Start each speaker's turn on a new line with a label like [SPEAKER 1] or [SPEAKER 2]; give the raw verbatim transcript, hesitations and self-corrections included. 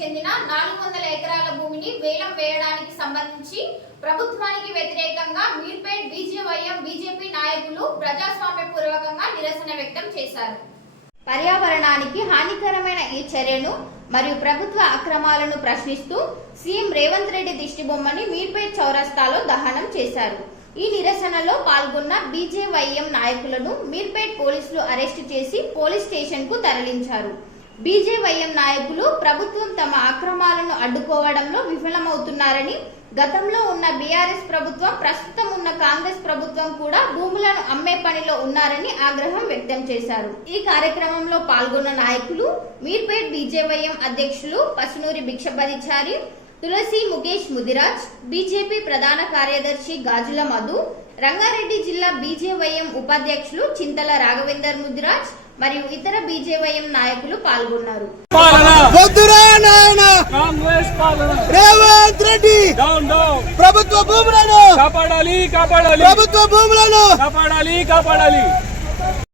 [SPEAKER 1] చెందిన నాలుగు వందల ఎకరాల భూమిని వేలం వేయడానికి సంబంధించి ప్రభుత్వానికి వ్యతిరేకంగా మీర్పేట్ బీజేవైఎం బీజేపీ నాయకులు ప్రజాస్వామ్యపూర్వకంగా నిరసన వ్యక్తం చేశారు. పర్యావరణానికి హానికరమైన ఈ చర్యను మరియు ప్రభుత్వ అక్రమాలను ప్రశ్నిస్తూ సీఎం రేవంత్ రెడ్డి దిష్టిబొమ్మని మీర్పేట్ చౌరస్తాలో దహనం చేశారు. ఈ నిరసనలో పాల్గొన్న బీజేవైఎం నాయకులను మీర్పేట్ పోలీసులు అరెస్టు చేసి పోలీస్ స్టేషన్ కు తరలించారు. బీజేవైఎం నాయకులు ప్రభుత్వం తమ అక్రమాలను అడ్డుకోవడంలో విఫలమవుతున్నారని, గతంలో ఉన్న బీఆర్ఎస్ ప్రభుత్వం, ప్రస్తుతం ఉన్న కాంగ్రెస్ ప్రభుత్వం కూడా భూములను అమ్మే పనిలో ఉన్నారని ఆగ్రహం వ్యక్తం చేశారు. ఈ కార్యక్రమంలో పాల్గొన్న నాయకులు మీర్పేట్ బీజేవైఎం అధ్యక్షులు పసునూరి భిక్షపతిచారి, తులసి ముఖేష్ ముదిరాజ్, బీజేపీ ప్రధాన కార్యదర్శి గాజుల మధు, రంగారెడ్డి జిల్లా బీజేవైఎం ఉపాధ్యక్షులు చింతల రాఘవేందర్ ముదిరాజ్ మరియు ఇతర బీజేవైఎం నాయకులు పాల్గొన్నారు.
[SPEAKER 2] రేవంత్ రెడ్డి ప్రభుత్వ భూములను కాపాడాలి కాపాడాలి ప్రభుత్వ భూములను కాపాడాలి కాపాడాలి